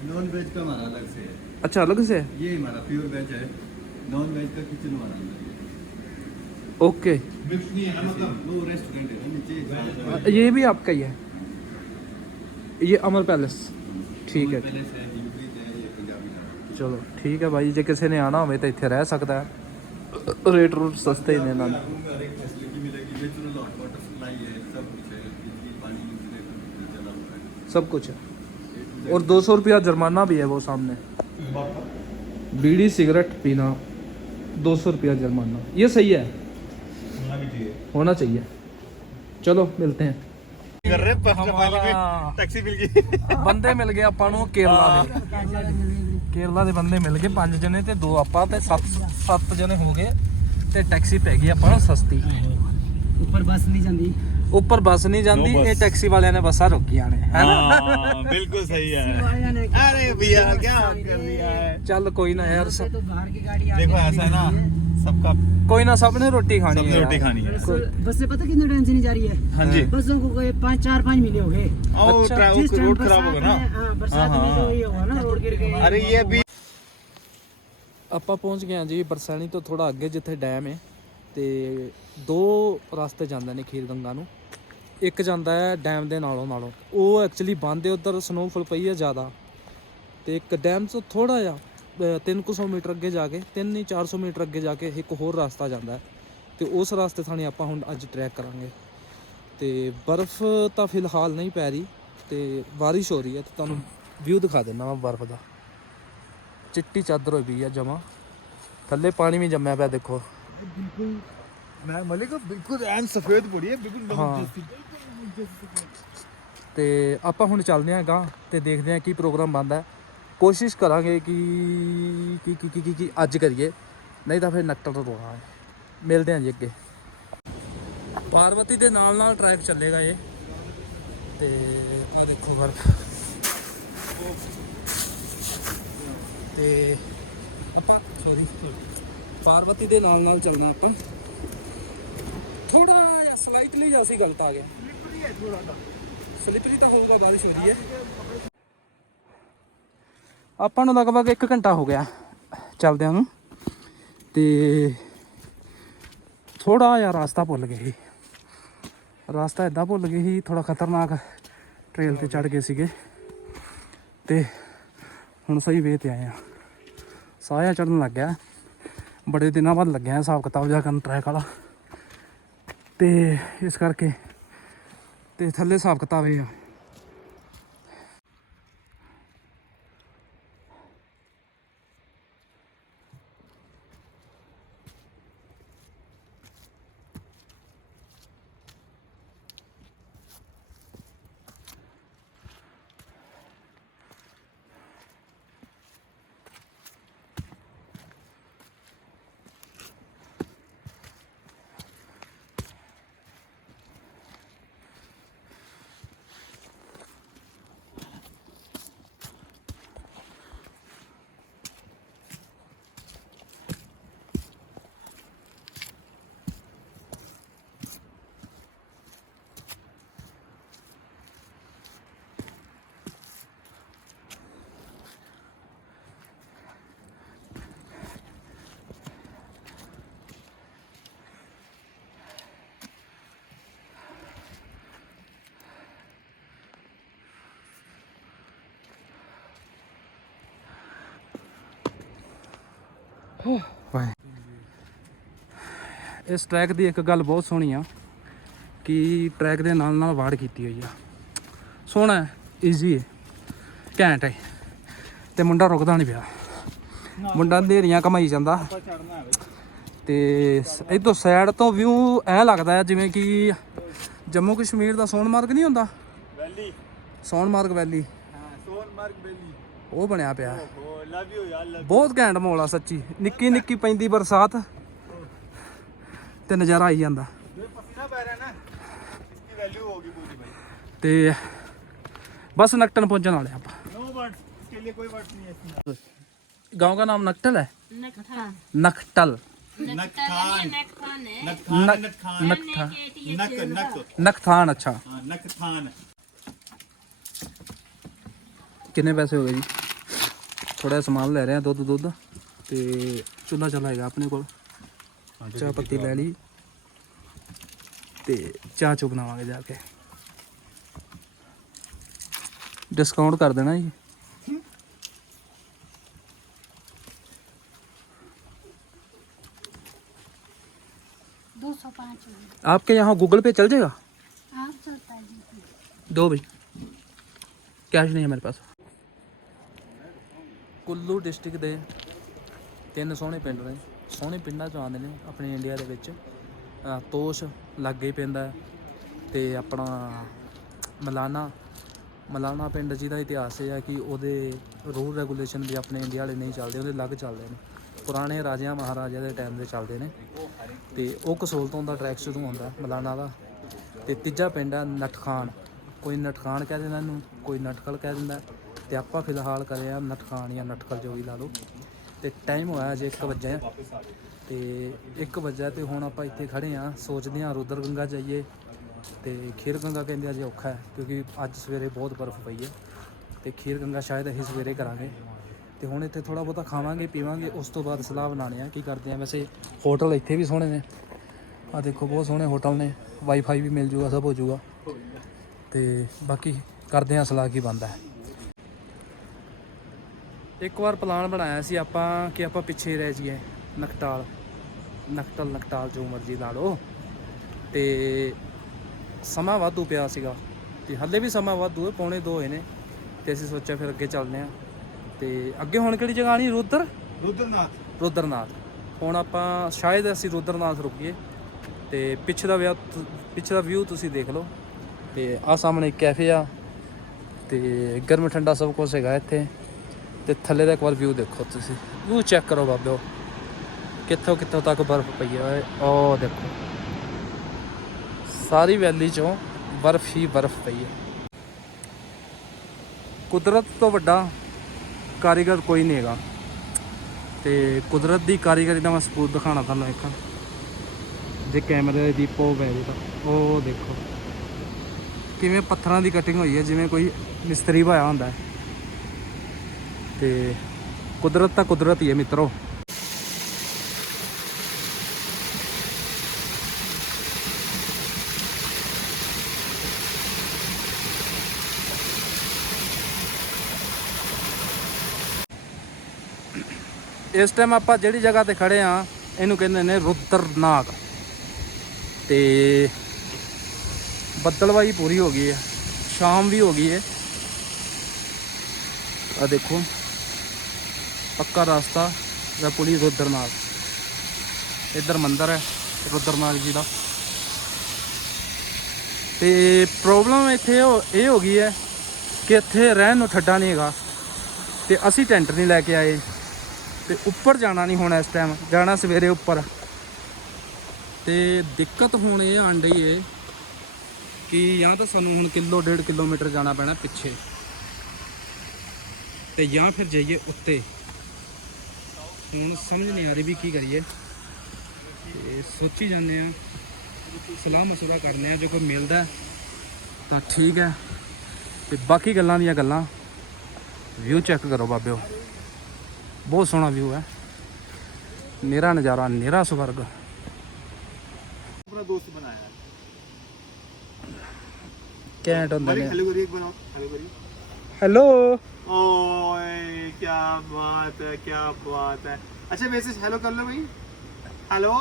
नॉन वेज का हमारा अलग से है अच्छा अलग से है ये हमारा प्योर वेज है नॉन वेज का किचन हमारा अंदर है। ओके मिक्स नहीं है ना मतलब वो रेस्टोरेंट है ना नीचे ये भी आपका ही है ये अमर पैलेस ਠੀਕ ਹੈ पैलेस है यूपी है ये पंजाबी ढाबा ਚਲੋ ਠੀਕ ਹੈ ਬਾਈ ਜੇ ਕਿਸੇ ਨੇ ਆਣਾ ਹੋਵੇ ਤਾਂ ਇੱਥੇ ਰਹਿ ਸਕਦਾ ਹੈ ਰੇਟ ਰੂਟ ਸਸਤੇ ਹੀ ਨੇ ਨਾਲ रूम में हर एक फैसिलिटी मिलेगी नेचुरल हॉट वाटर सप्लाई है सब कुछ है बिजली पानी इंटरनेट चला हुआ है सब कुछ है और दो सौ रुपया जुर्माना भी है वो सामने बीड़ी सिगरेट पीना दो सौ रुपया जुर्माना ये सही है होना भी चाहिए होना चाहिए चलो मिलते हैं कर रहे फर्स्ट हमारा- टैक्सी मिल गई ਬੰਦੇ ਮਿਲ ਗਏ ਆਪਾਂ ਨੂੰ ਕੇਰਲਾ ਦੇ ਕੇਰਲਾ ਦੇ ਬੰਦੇ ਮਿਲ ਗਏ ਪੰਜ ਜਣੇ ਤੇ ਦੋ ਆਪਾਂ ਤੇ ਸੱਤ ਸੱਤ ਜਣੇ ਹੋ ਗਏ ਤੇ ਟੈਕਸੀ ਪੈ ਗਈ ਆਪਾਂ ਨੂੰ ਸਸਤੀ ਉੱਪਰ ਬੱਸ ਨਹੀਂ ਜਾਂਦੀ ਉੱਪਰ ਬੱਸ ਨਹੀਂ ਜਾਂਦੀ No ਇਹ bus। ਟੈਕਸੀ ਵਾਲਿਆਂ ਨੇ ਬੱਸਾਂ ਰੋਕੀਆਂ ਨੇ ਹੈਨਾ हाँ बिल्कुल सही है अरे भैया क्या कर दिया है ਚੱਲ ਕੋਈ ਨਾ ਯਾਰ ਸ- तो बाहर की गाड़ी आती देखो ऐसा है ना सबका ਕੋਈ ਨਾ ਸਭ ਨੇ ਰੋਟੀ ਖਾਣੀ सबने ਹੈ रोटी यार। खानी है बस बस से पता कितने टाइम से नहीं जा रही है हाँ जी बसों को कोई पाँच चार पाँच महीने हो गए और अच्छा, ट्रा- जिस टाइम रोड खराब होगा ना बरसात में- हाँ, बरसात हाँ, में जो हाँ। ये हुआ ना रोड गिर गई अरे ये भी ਆਪਾਂ ਪਹੁੰਚ ਗਏ ਹਾਂ ਜੀ ਬਰਸੈਣੀ ਤੋਂ ਥੋੜਾ ਅੱਗੇ ਜਿੱਥੇ ਡੈਮ ਹੈ ਤੇ ਦੋ ਰਸਤੇ ਜਾਂਦੇ ਨੇ ਖੀਰ ਗੰਗਾ ਨੂੰ ਇੱਕ ਜਾਂਦਾ ਹੈ ਡੈਮ ਦੇ ਨਾਲੋਂ ਨਾਲੋਂ ਉਹ ਐਕਚੁਅਲੀ ਬੰਦ ਹੈ ਉਧਰ ਸਨੋਫਲ ਪਈ ਹੈ ਜ਼ਿਆਦਾ ਤੇ ਇੱਕ ਡੈਮ ਤੋਂ ਥੋੜਾ ਜਿਹਾ 300 ਮੀਟਰ ਅੱਗੇ ਜਾ ਕੇ 3 ਨਹੀਂ 400 ਮੀਟਰ ਅੱਗੇ ਜਾ ਕੇ ਇੱਕ ਹੋਰ ਰਸਤਾ ਜਾਂਦਾ ਹੈ। ਤੇ ਉਸ ਰਸਤੇ ਥਾਣੀ ਆਪਾਂ ਹੁਣ ਅੱਜ ਟਰੈਕ ਕਰਾਂਗੇ। ਤੇ ਬਰਫ਼ ਤਾਂ ਫਿਲਹਾਲ ਨਹੀਂ ਪੈ ਰਹੀ ਤੇ ਬਾਰਿਸ਼ ਹੋ ਰਹੀ ਹੈ ਤੇ ਤੁਹਾਨੂੰ ਵਿਊ ਦਿਖਾ ਦਿੰਦਾ ਮੈਂ ਬਰਫ਼ ਦਾ। ਚਿੱਟੀ ਚਾਦਰ ਹੋ ਗਈ ਆ ਜਮਾ। ਥੱਲੇ ਪਾਣੀ ਵੀ ਜੰਮਿਆ ਪਿਆ ਦੇਖੋ। ਬਿਲਕੁਲ ਮੈਂ ਮਲਿਕ ਬਿਲਕੁਲ ਐਨ ਸਫੇਦ ਪੜੀ ਹੈ ਬਿਲਕੁਲ ਹਾਂ। ਤੇ ਆਪਾਂ ਹੁਣ ਚੱਲਦੇ ਆਂ ਗਾ ਤੇ ਦੇਖਦੇ ਆਂ ਕੀ ਪ੍ਰੋਗਰਾਮ ਬੰਦਾ ਹੈ। ਕੋਸ਼ਿਸ਼ ਕਰਾਂਗੇ ਕਿ ਕੀ ਕੀ ਕੀ ਕੀ ਕੀ ਅੱਜ ਕਰੀਏ ਨਹੀਂ ਤਾਂ ਫਿਰ ਨੱਕਲ ਰੋਣਾ ਹੈ ਮਿਲਦੇ ਆਂ ਜੀ ਅੱਗੇ ਪਾਰਵਤੀ ਦੇ ਨਾਲ ਨਾਲ ਟਰੈਕ ਚੱਲੇਗਾ ਇਹ ਤੇ ਆ ਦੇਖੋ ਬਰਫ ਤੇ ਆਪਾਂ ਸੌਰੀ ਪਾਰਵਤੀ ਦੇ ਨਾਲ ਨਾਲ ਚੱਲਣਾ ਆਪਾਂ ਥੋੜਾ ਜਿਹਾ ਸਲਾਈਟਲੀ ਜਿਹਾ ਅਸੀਂ ਗਲਤ ਆ ਗਿਆ ਸਲਿਪਰੀ ਤਾਂ ਹੋਊਗਾ ਬਾਰਿਸ਼ ਹੋ ਰਹੀ ਹੈ ਆਪਾਂ ਨੂੰ ਲਗਭਗ 1 ਘੰਟਾ ਹੋ ਗਿਆ ਚੱਲਦਿਆਂ ਨੂੰ। ਤੇ ਥੋੜਾ ਜਿਹਾ ਰਾਸਤਾ ਭੁੱਲ ਗਏ ਸੀ। ਰਾਸਤਾ ਇਦਾਂ ਭੁੱਲ ਗਏ ਸੀ ਥੋੜਾ ਖਤਰਨਾਕ ਟ੍ਰੇਲ ਤੇ ਚੜ ਗਏ ਸੀਗੇ। ਤੇ ਹੁਣ ਸਹੀ ਵੇ ਤੇ ਆਏ ਆ ਸਾਇਆ ਚੜਨ ਲੱਗ ਗਿਆ। ਬੜੇ ਦਿਨਾਂ ਬਾਅਦ ਲੱਗਿਆ ਹਿਸਾਬ ਕਿਤਾਬ ਜਾ ਕਰਨ ਟਰੈਕ ਵਾਲਾ। ਤੇ ਇਸ ਕਰਕੇ ਤੇ ਥੱਲੇ ਹਿਸਾਬ ਕਿਤਾਬ ਇਹ ਆ। ਇਸ ਟਰੈਕ ਦੀ ਇੱਕ ਗੱਲ ਬਹੁਤ ਸੋਹਣੀ ਆ ਕਿ ਟਰੈਕ ਦੇ ਨਾਲ ਨਾਲ ਵਾੜ ਕੀਤੀ ਹੋਈ ਆ। ਸੋਹਣਾ ਈਜ਼ੀ ਹੈ ਘੈਂਟ ਹੈ ਤੇ ਮੁੰਡਾ ਰੁਕਦਾ ਨਹੀਂ ਪਿਆ। ਮੁੰਡਾ ਅੰਧੇਰੀਆਂ ਕਮਾਈ ਜਾਂਦਾ। ਤੇ ਇਧਰ ਸਾਈਡ ਤੋਂ ਵਿਊ ਐ ਲੱਗਦਾ ਹੈ ਜਿਵੇਂ ਕਿ ਜੰਮੂ ਕਸ਼ਮੀਰ ਦਾ ਸੋਨਮਾਰਗ ਨਹੀਂ ਹੁੰਦਾ? ਵੈਲੀ। ਸੋਨਮਾਰਗ ਵੈਲੀ। ਹਾਂ ਸੋਨਮਰਗ ਵੈਲੀ। वह बनया पाया बहुत घेंट माहौल आ सची निकी निकी पी बरसात तो नज़ारा आई जाता तो बस नकटन पहुँचने वाले आप गाँव का नाम नकटल है नकटल नकथान अच्छा नकथान ਕਿੰਨੇ ਪੈਸੇ ਹੋ ਗਏ ਜੀ ਥੋੜਾ ਜਿਹਾ ਸਮਾਨ ਲੈ ਰਹੇ ਆ ਦੁੱਧ ਦੁੱਧ ਤੇ ਚੁੱਲਾ ਚੱਲਾ ਹੈਗਾ ਆਪਣੇ ਕੋਲ ਚਾਹ ਪੱਤੀ ਲੈ ਲਈ ਤੇ ਚਾਹ ਚੁ ਬਣਾਵਾਂਗੇ ਜਾ ਕੇ ਡਿਸਕਾਊਂਟ ਕਰ ਦੇਣਾ ਜੀ दो सौ पाँच आपके यहाँ गूगल पे चल जाएगा आप चलता है जी दो भाई कैश नहीं है मेरे पास ਕੁੱਲੂ ਡਿਸਟ੍ਰਿਕਟ ਦੇ ਤਿੰਨ ਸੋਹਣੇ ਪਿੰਡ ਨੇ। ਸੋਹਣੇ ਪਿੰਡਾਂ ਚੋਂ ਆਉਂਦੇ ਨੇ ਆਪਣੇ ਇੰਡੀਆ ਦੇ ਵਿੱਚ। ਤੋਸ਼ ਲਾਗੇ ਪੈਂਦਾ ਹੈ ਤੇ ਆਪਣਾ ਮਲਾਨਾ। ਮਲਾਨਾ ਪਿੰਡ ਜਿਹਦਾ ਇਤਿਹਾਸ ਇਹ ਹੈ ਕਿ ਉਹਦੇ ਰੂਲ ਰੈਗੂਲੇਸ਼ਨ ਵੀ ਆਪਣੇ ਇੰਡੀਆ ਵਾਲੇ ਨਹੀਂ ਚੱਲਦੇ, ਉਹਦੇ ਅਲੱਗ ਚੱਲਦੇ ਨੇ। ਪੁਰਾਣੇ ਰਾਜਿਆਂ ਮਹਾਰਾਜਿਆਂ ਦੇ ਟਾਈਮ ਦੇ ਚੱਲਦੇ ਨੇ। ਤੇ ਉਹ ਕਸੋਲ ਤੋਂ ਦਾ ਟਰੈਕ ਸ਼ੁਰੂ ਹੁੰਦਾ ਮਲਾਨਾ ਦਾ। ਤੇ ਤੀਜਾ ਪਿੰਡ ਹੈ ਨਟਖਾਨ ਕੋਈ ਨਟਖਾਨ ਕਹਿ ਦਿੰਦਾ ਇਹਨੂੰ, ਕੋਈ ਨਟਕਲ ਕਹਿ ਦਿੰਦਾ ਤੇ ਆਪਾਂ ਫਿਲਹਾਲ ਕਰੇ ਆ ਨਟਖਾਨ ਜਾਂ ਨਟਕਲ ਜੋ ਵੀ ਲਾ ਲਓ। ਤੇ ਟਾਈਮ ਹੋਇਆ ਜੇ 1 ਵਜੇ ਤੇ 1 ਵਜੇ ਤੇ ਹੁਣ ਆਪਾਂ ਇੱਥੇ ਖੜੇ ਆ। ਸੋਚਦੇ ਆ ਰੁਦਰ ਗੰਗਾ ਜਾਈਏ। ਤੇ ਖੀਰ ਗੰਗਾ ਕਹਿੰਦੇ ਆ ਜੇ ਔਖਾ ਹੈ, ਕਿਉਂਕਿ ਅੱਜ ਸਵੇਰੇ ਬਹੁਤ ਬਰਫ਼ ਪਈ ਹੈ। ਤੇ ਖੀਰ ਗੰਗਾ ਸ਼ਾਇਦ ਅਸੀਂ ਸਵੇਰੇ ਕਰਾਂਗੇ। ਤੇ ਹੁਣ ਇੱਥੇ ਥੋੜਾ ਬਹੁਤਾ ਖਾਵਾਂਗੇ, ਪੀਵਾਂਗੇ, ਉਸ ਤੋਂ ਬਾਅਦ ਸਲਾਹ ਬਣਾਉਣੇ ਆ ਕੀ ਕਰਦੇ ਆ। ਵੈਸੇ ਹੋਟਲ ਇੱਥੇ ਵੀ ਸੋਹਣੇ ਨੇ। ਆ ਦੇਖੋ, ਬਹੁਤ ਸੋਹਣੇ ਹੋਟਲ ਨੇ। ਵਾਈਫਾਈ ਵੀ ਮਿਲ ਜੂਗਾ, ਸਭ ਹੋ ਜੂਗਾ। ਤੇ ਬਾਕੀ ਕਰਦੇ ਆ ਸਲਾਹ ਕੀ ਬੰਦਾ ਹੈ। ਇੱਕ ਵਾਰ ਪਲਾਨ ਬਣਾਇਆ ਸੀ ਆਪਾਂ ਕਿ ਆਪਾਂ ਪਿੱਛੇ ਰਹਿ ਜਾਈਏ ਨਕਟਾਲ ਨਕਟਲ ਨਕਟਾਲ ਜੋ ਮਰਜ਼ੀ ਲਾ ਲਓ। ਤੇ ਸਮਾਂ ਵਾਧੂ ਪਿਆ ਸੀਗਾ ਤੇ ਹੱਲੇ ਵੀ ਸਮਾਂ ਵਾਧੂ ਹੈ ਪੌਣੇ 2 ਹੋਏ ਨੇ ਤੇ ਅਸੀਂ ਸੋਚਿਆ ਫਿਰ ਅੱਗੇ ਚੱਲਦੇ ਆ ਤੇ ਅੱਗੇ ਹੁਣ ਕਿਹੜੀ ਜਗ੍ਹਾ ਆਣੀ ਰੁਦਰ? ਰੁਦਰਨਾਥ। ਰੁਦਰਨਾਥ। ਹੁਣ ਆਪਾਂ ਸ਼ਾਇਦ ਅਸੀਂ ਰੁਦਰਨਾਥ ਰੁਕੀਏ। ਤੇ ਪਿੱਛੇ ਦਾ ਵਿਊ ਪਿੱਛੇ ਦਾ ਵਿਊ ਤੁਸੀਂ ਦੇਖ ਲਓ। ਤੇ ਆ ਸਾਹਮਣੇ ਕੈਫੇ ਆ ਤੇ ਗਰਮ ਠੰਡਾ ਸਭ ਕੁਝ ਹੈਗਾ ਇੱਥੇ। ਤੇ ਥੱਲੇ ਦਾ ਇੱਕ ਵਾਰ ਵਿਊ ਦੇਖੋ ਤੁਸੀਂ। ਵਿਊ ਚੈੱਕ ਕਰੋ ਬਾਬਿਓ। ਕਿੱਥੋਂ ਕਿੱਥੋਂ ਤੱਕ ਬਰਫ਼ ਪਈ ਹੈ ਉਹ ਦੇਖੋ। ਸਾਰੀ ਵੈਲੀ ਚੋਂ ਬਰਫ਼ ਹੀ ਬਰਫ਼ ਪਈ ਹੈ। ਕੁਦਰਤ ਤੋਂ ਵੱਡਾ ਕਾਰੀਗਰ ਕੋਈ ਨਹੀਂ ਹੈਗਾ। ਤੇ ਕੁਦਰਤ ਦੀ ਕਾਰੀਗਰੀ ਦਾ ਮੈਂ ਸਬੂਤ ਦਿਖਾਣਾ ਤੁਹਾਨੂੰ ਇੱਕ। ਜੇ ਕੈਮਰੇ ਦੀ ਪੋ ਪੈ ਜੇ ਤਾਂ। ਉਹ ਦੇਖੋ। ਕਿਵੇਂ ਪੱਥਰਾਂ ਦੀ ਕਟਿੰਗ ਹੋਈ ਹੈ, ਜਿਵੇਂ ਕੋਈ ਮਿਸਤਰੀ ਭਾਇਆ ਹੁੰਦਾ ਹੈ। ਤੇ ਕੁਦਰਤ ਤਾਂ ਕੁਦਰਤ ਹੀ ਹੈ ਮਿੱਤਰੋ। ਇਸ ਟਾਈਮ ਆਪਾਂ ਜਿਹੜੀ ਜਗ੍ਹਾ ਤੇ ਖੜੇ ਆ ਇਹਨੂੰ ਕਹਿੰਦੇ ਨੇ ਰੁਦਰਨਾਗ। ਤੇ ਬੱਦਲਵਾਈ ਪੂਰੀ ਹੋ ਗਈ ਹੈ, ਸ਼ਾਮ ਵੀ ਹੋ ਗਈ ਹੈ। ਆ ਦੇਖੋ। ਪੱਕਾ ਰਸਤਾ ਜਾਂ ਪੁਲੀ ਰੁਦਰਨਾਗ ਇੱਧਰ ਮੰਦਿਰ ਹੈ ਰੁਦਰਨਾਗ ਜੀ ਦਾ। ਤੇ ਪ੍ਰੋਬਲਮ ਇੱਥੇ ਉਹ- ਇਹ ਹੋ ਗਈ ਹੈ ਕਿ ਇੱਥੇ ਰਹਿਣ ਨੂੰ ਠੱਡਾ ਨਹੀਂ ਹੈਗਾ। ਤੇ ਅਸੀਂ ਟੈਂਟ ਨਹੀਂ ਲੈ ਕੇ ਆਏ। ਤੇ ਉੱਪਰ ਜਾਣਾ ਨਹੀਂ ਹੁਣ ਇਸ ਟਾਈਮ ਜਾਣਾ ਸਵੇਰੇ ਉੱਪਰ। ਤੇ ਦਿੱਕਤ ਹੁਣ ਇਹ ਆਣ ਡਈ ਏ ਕਿ ਜਾਂ ਤਾਂ ਸਾਨੂੰ ਹੁਣ ਕਿਲੋ, ਡੇਢ ਕਿਲੋਮੀਟਰ ਜਾਣਾ ਪੈਣਾ ਪਿੱਛੇ। ਤੇ ਜਾਂ ਫਿਰ ਜਾਈਏ ਉੱਤੇ। ਹੁਣ ਸਮਝ ਨਹੀਂ ਆ ਰਹੀ ਵੀ ਕੀ ਕਰੀਏ ਤੇ ਸੋਚੀ ਜਾਂਦੇ ਆ ਸਲਾਹ ਮਸੂਰਾ ਕਰਨੇ ਆ ਜੇ ਕੋਈ ਮਿਲਦਾ ਤਾਂ ਠੀਕ ਹੈ ਤੇ ਬਾਕੀ ਗੱਲਾਂ ਦੀਆਂ ਗੱਲਾਂ ਵਿਊ ਚੈੱਕ ਕਰੋ ਬਾਬਿਓ ਬਹੁਤ ਸੋਹਣਾ ਵਿਊ ਹੈ ਮੇਰਾ ਨਜ਼ਾਰਾ ਨੇਰਾ ਸਵਰਗ अपना दोस्त बनाया ਕੈਂਟ ਹੁੰਦੇ भाई ਨੇ हेलो करिए एक बनाओ हेलो करिए हेलो ओए क्या बात है क्या बात है। अच्छा मैसेज हेलो कर लो भाई। हेलो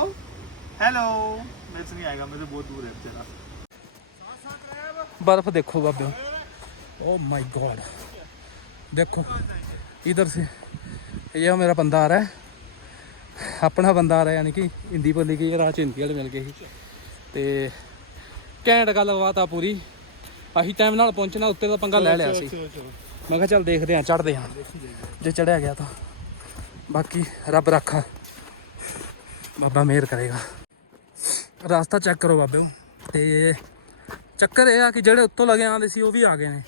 हेलो मैसेज नहीं आएगा मैं तो बहुत दूर है बेचारा। बर्फ़ देखो बाबे। ओ माय गॉड देखो इधर से ये मेरा बंदा आ रहा है। अपना बंदा आ रहा है यानी कि हिंदी बोली गई राह च हिंदी मिल गए ही तो घेंट गल्लबात आ पूरी। ਆਹੀ ਟਾਈਮ ਨਾਲ ਪਹੁੰਚਣਾ ਉੱਤੇ ਦਾ ਪੰਗਾ ਲੈ ਲਿਆ ਸੀ। ਮੈਂ ਕਿਹਾ ਚੱਲ ਦੇਖਦੇ ਹਾਂ ਚੜਦੇ ਹਾਂ। ਜੇ ਚੜਿਆ ਗਿਆ ਤਾਂ। ਬਾਕੀ ਰੱਬ ਰੱਖਾ। ਬਾਬਾ ਮਿਹਰ ਕਰੇਗਾ। ਰਾਸਤਾ ਚੈੱਕ ਕਰੋ ਬਾਬਿਓ। ਤੇ ਚੱਕਰ ਇਹ ਆ ਕਿ ਜਿਹੜੇ ਉੱਤੋਂ ਲਗੇ ਆਉਂਦੇ ਸੀ ਉਹ ਵੀ ਆ ਗਏ ਨੇ।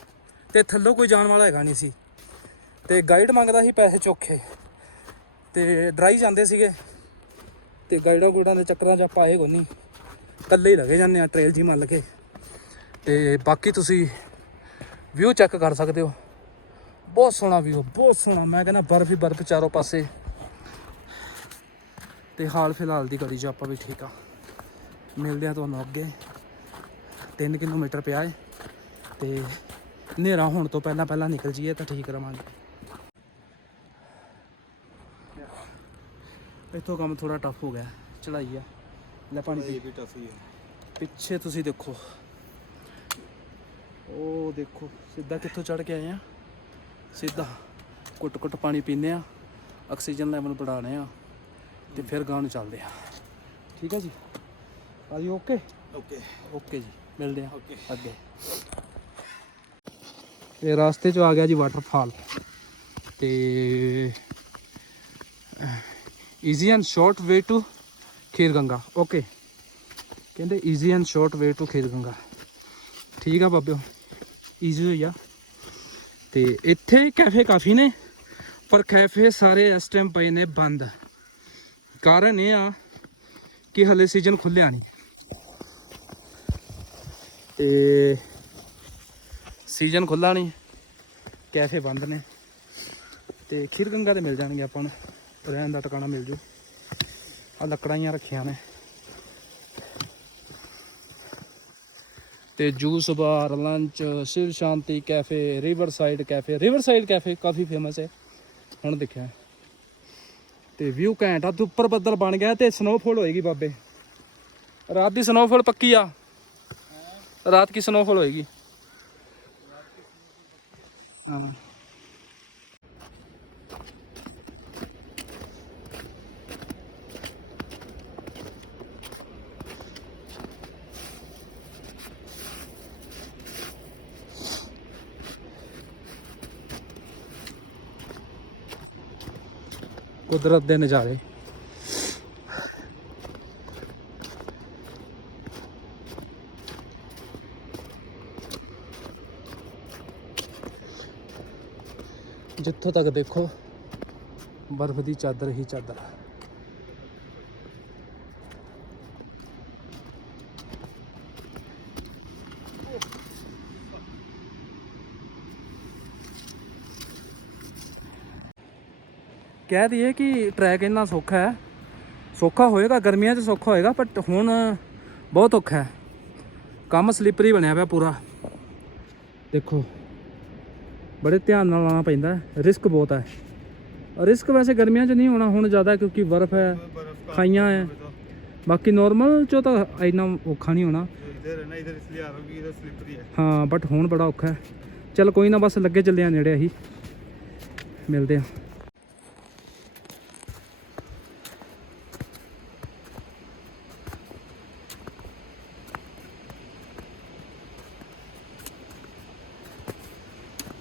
ਤੇ ਥੱਲੋਂ ਕੋਈ ਜਾਣ ਵਾਲਾ ਹੈਗਾ ਨਹੀਂ ਸੀ। ਤੇ ਗਾਈਡ ਮੰਗਦਾ ਸੀ ਪੈਸੇ ਚੋਖੇ। ਤੇ ਡਰਾਈ ਜਾਂਦੇ ਸੀਗੇ। ਤੇ ਗਾਈਡਾਂ ਗੂਡਾਂ ਦੇ ਚੱਕਰਾਂ 'ਚ ਆਪਾਂ ਇਹ ਕੋਈ ਨਹੀਂ। ਇਕੱਲੇ ਹੀ ਲਗੇ ਜਾਂਦੇ ਆ ਟ੍ਰੇਲ ਜੀ ਮੱਲ ਕੇ। तो बाकी तुम व्यू चैक कर सकते हो बहुत सोहना व्यू बहुत सोहना मैं कहना बर्फ़ ही बर्फ़ चारों पास तो हाल फ़िलहाल की गली जो आप भी ठीक आ मिलते हैं थोनों अगे तीन किलोमीटर पिया है तो नेरा हो तो पहला पहला निकल जाइए तो ठीक रवानी इतों काम थोड़ा टफ हो गया चढ़ाई है पानी पिछे तुम देखो ਉਹ ਦੇਖੋ ਸਿੱਧਾ ਕਿੱਥੋਂ ਚੜ ਕੇ ਆਏ ਆ? ਸਿੱਧਾ ਕੁੱਟ ਕੁੱਟ ਪਾਣੀ ਪੀਨੇ ਆ ਆਕਸੀਜਨ ਲੈਵਲ ਵਧਾਉਣੇ ਆ ਤੇ ਫਿਰ ਗਾਂ ਨੂੰ ਚੱਲਦੇ ਆ। ਠੀਕ ਹੈ ਜੀ? You okay? ओके ਓਕੇ ਜੀ ਮਿਲਦੇ ਆ. ਅੱਗੇ। ਇਹ ਰਾਸਤੇ 'ਚ ਆ ਗਿਆ ਜੀ ਵਾਟਰਫਾਲ ਤੇ easy and short way to Kheer Ganga okay. ਕਹਿੰਦੇ easy and short way to Kheer Ganga ਠੀਕ ਆ ਬਾਬਿਓ। ਈਜ਼ੀ ਹੋਈ ਆ। ਤੇ ਇੱਥੇ ਕੈਫੇ ਕਾਫੀ ਨੇ, ਪਰ ਕੈਫੇ ਸਾਰੇ ਇਸ ਟਾਈਮ ਪਏ ਨੇ ਬੰਦ। ਕਾਰਨ ਇਹ ਆ ਕਿ ਹਲੇ ਸੀਜ਼ਨ ਖੁੱਲਿਆ ਨਹੀਂ। ਤੇ ਸੀਜ਼ਨ ਖੁੱਲਾ ਨਹੀਂ, ਕੈਫੇ ਬੰਦ ਨੇ। ਤੇ ਖੀਰ ਗੰਗਾ ਤੇ ਮਿਲ ਜਾਣਗੇ ਆਪਾਂ ਨੂੰ, ਰਹਿਣ ਦਾ ਟਿਕਾਣਾ ਮਿਲ ਜੂ। ਆ ਲੱਕੜਾਂ ਰੱਖੀਆਂ ਨੇ। ਤੇ juice bar lunch Shiv Shanti cafe river side cafe river side cafe ਕਾਫੀ ਫੇਮਸ ਹੈ ਹੁਣ ਦੇਖਿਆ ਤੇ ਵਿਊ ਘੈਂਟ ਆ ਤੇ ਉੱਪਰ ਬੱਦਲ ਬਣ ਗਿਆ ਤੇ ਸਨੋਫਾਲ ਹੋਏਗੀ ਬਾਬੇ ਰਾਤ ਦੀ ਸਨੋਫਾਲ ਪੱਕੀ ਆ ਰਾਤ ਕੀ ਸਨੋਫਾਲ ਹੋਏਗੀ ਹਾਂ ਕੁਦਰਤ ਦੇ ਨਜ਼ਾਰੇ ਜਿੱਥੋਂ ਤੱਕ ਦੇਖੋ ਬਰਫ਼ ਦੀ ਚਾਦਰ ਹੀ ਚਾਦਰ ਕਹਿ ਦਈਏ ਕਿ ਟਰੈਕ ਇੰਨਾ ਸੌਖਾ ਹੈ। ਸੌਖਾ ਹੋਏਗਾ ਗਰਮੀਆਂ 'ਚ ਸੌਖਾ ਹੋਏਗਾ ਬਟ ਹੁਣ ਬਹੁਤ ਔਖਾ ਹੈ। ਕੰਮ ਸਲਿੱਪਰੀ ਬਣਿਆ ਪਿਆ ਪੂਰਾ। ਦੇਖੋ ਬੜੇ ਧਿਆਨ ਨਾਲ ਲਾਣਾ ਪੈਂਦਾ ਰਿਸਕ ਬਹੁਤ ਹੈ। ਰਿਸਕ ਵੈਸੇ ਗਰਮੀਆਂ 'ਚ ਨਹੀਂ ਹੋਣਾ ਹੁਣ ਜ਼ਿਆਦਾ ਕਿਉਂਕਿ ਬਰਫ਼ ਹੈ ਖਾਈਆਂ ਹੈ। ਬਾਕੀ ਨਾਰਮਲ 'ਚ ਤਾਂ ਇੰਨਾ ਔਖਾ ਨਹੀਂ ਹੋਣਾ। ਹਾਂ। ਬਟ ਹੁਣ ਬੜਾ ਔਖਾ ਹੈ। ਚਲ ਕੋਈ ਨਾ ਬਸ ਲੱਗੇ ਚੱਲਿਆ ਨੇੜੇ ਅਸੀਂ ਮਿਲਦੇ ਆ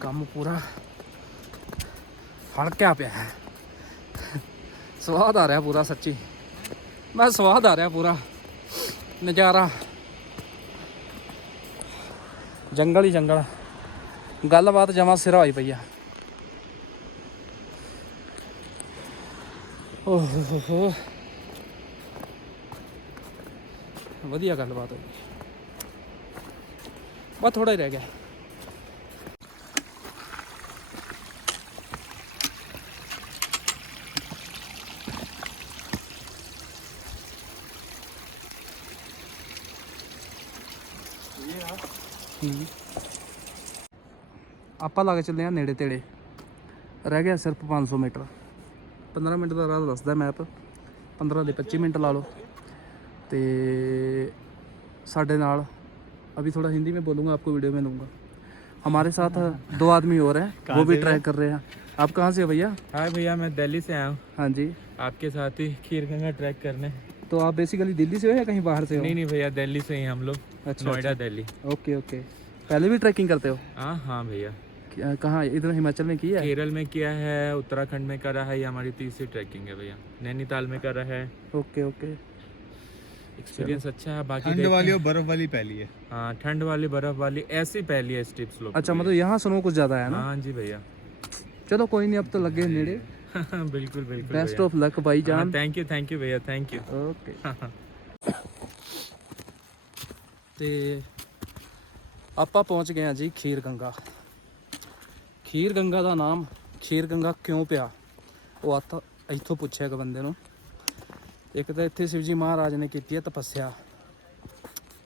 ਕੰਮ ਪੂਰਾ ਹਲਕਿਆ ਪਿਆ ਹੈ। ਸਵਾਦ ਆ ਰਿਹਾ ਪੂਰਾ ਸੱਚੀ। ਮੈਂ ਸਵਾਦ ਆ ਰਿਹਾ ਪੂਰਾ। ਨਜ਼ਾਰਾ। ਜੰਗਲ ਹੀ ਜੰਗਲ। ਗੱਲਬਾਤ ਜਮਾ ਸਿਰਾ ਹੋਈ ਪਈ ਆ। ਓਹ। ਹੋ ਹੋ ਵਧੀਆ ਗੱਲਬਾਤ ਹੋਈ। ਬਸ ਥੋੜਾ ਹੀ ਰਹਿ ਗਿਆ। ਆਪਾਂ ਲਾ ਕੇ ਚੱਲੇ ਆ ਨੇੜੇ ਤੇੜੇ ਰਹਿ ਗਿਆ ਸਿਰਫ 500 ਮੀਟਰ 15 ਮਿੰਟ ਦਾ ਰਾਹ ਦੱਸਦਾ ਮੈਪ 15 ਦੇ 25 ਮਿੰਟ ਲਾ ਲਓ ਤੇ ਸਾਡੇ ਨਾਲ अभी थोड़ा हिंदी में बोलूँगा आपको वीडियो में लूँगा हमारे साथ दो आदमी और हैं वो भी ट्राई कर रहे हैं आप कहाँ से हो भैया हाय भैया मैं दिल्ली से आया हूँ हाँ जी आपके साथ ही खीर गंगा ट्रैक करने तो आप बेसिकली दिल्ली से हो या कहीं बाहर से हो नहीं नहीं भैया दिल्ली से ही हम लोग अच्छा, नोएडा दिल्ली ओके ओके पहले भी ट्रैकिंग करते हो हाँ हाँ भैया क्या- कहाँ इधर हिमाचल में किया है केरल में किया है उत्तराखंड में करा है ये हमारी तीसरी ट्रैकिंग है भैया नैनीताल में करा है ओके ओके एक्सपीरियंस अच्छा है बाकी ठंड देखते वाली हैं। और बर्फ वाली पहली है हाँ ठंड वाली बर्फ वाली ऐसी पहली है स्टीप स्लोप अच्छा मतलब यहाँ स्नो कुछ ज़्यादा है ना हाँ जी भैया चलो कोई नहीं अब तो लगे नेड़े बिल्कुल बिल्कुल बेस्ट ऑफ लक भाई जान थैंक यू थैंक यू भैया थैंक यू ਓਕੇ ਤੇ ਆਪਾਂ ਪਹੁੰਚ ਗਏ ਆ ਜੀ ਖੀਰ ਗੰਗਾ ਖੀਰ ਗੰਗਾ ਦਾ ਨਾਮ ਖੀਰ ਗੰਗਾ ਕਿਉਂ ਪਿਆ ਉਹ ਆਤਾ ਇੱਥੋਂ ਪੁੱਛਿਆ ਇੱਕ ਬੰਦੇ ਨੂੰ ਇੱਕ ਤਾਂ ਇੱਥੇ ਸ਼ਿਵਜੀ ਮਹਾਰਾਜ ਨੇ ਕੀਤੀ ਹੈ ਤਪੱਸਿਆ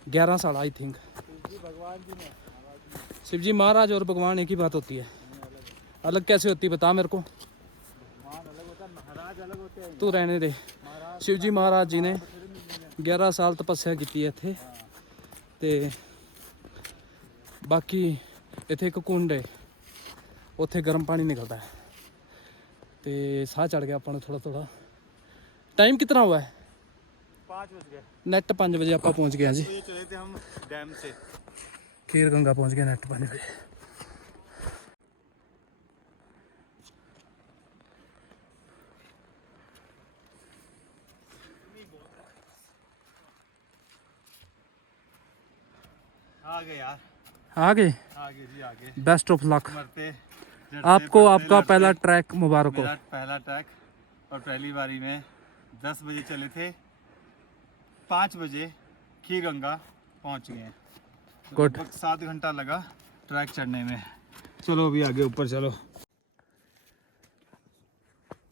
11 साल आई थिंक शिव जी महाराज और भगवान एक ही बात होती है अलग कैसे होती है बता मेरे को तू रहने दे शिव जी महाराज जी ने 11 ਸਾਲ ਤਪੱਸਿਆ ਕੀਤੀ ਹੈ ਇੱਥੇ ਤੇ ਬਾਕੀ ਇੱਥੇ ਇੱਕ ਕੁੰਡ ਹੈ ਉੱਥੇ ਗਰਮ ਪਾਣੀ ਨਿਕਲਦਾ ਹੈ। ਤੇ ਸਾਹ ਚੜ ਗਿਆ ਆਪਾਂ ਨੂੰ ਥੋੜਾ ਥੋੜਾ ਟਾਈਮ ਕਿਤਨਾ ਹੋਇਆ ਹੈ? 5 ਵਜ ਨੈਟ 5 ਵਜੇ ਆਪਾਂ ਪਹੁੰਚ ਗਏ ਹਾਂ ਜੀ। ਖੀਰ ਗੰਗਾ ਪਹੁੰਚ ਗਏ ਨੈਟ 5 ਵਜੇ। ਆ ਗਏ ਯਾਰ। ਆ ਗਏ? ਆ ਗਏ ਜੀ ਆ ਗਏ। ਬੈਸਟ ਆਫ ਲੱਕ ਮਰਤੇ आपको डरते, आपका लड़ते। पहला ट्रैक मुबारक हो मेरा पहला ट्रैक और पहली बारी में दस बजे चले थे पाँच बजे खी गंगा पहुंच गए हैं। तो Good. लगभग सात घंटा लगा ट्रैक चढ़ने में चलो अभी आगे ऊपर चलो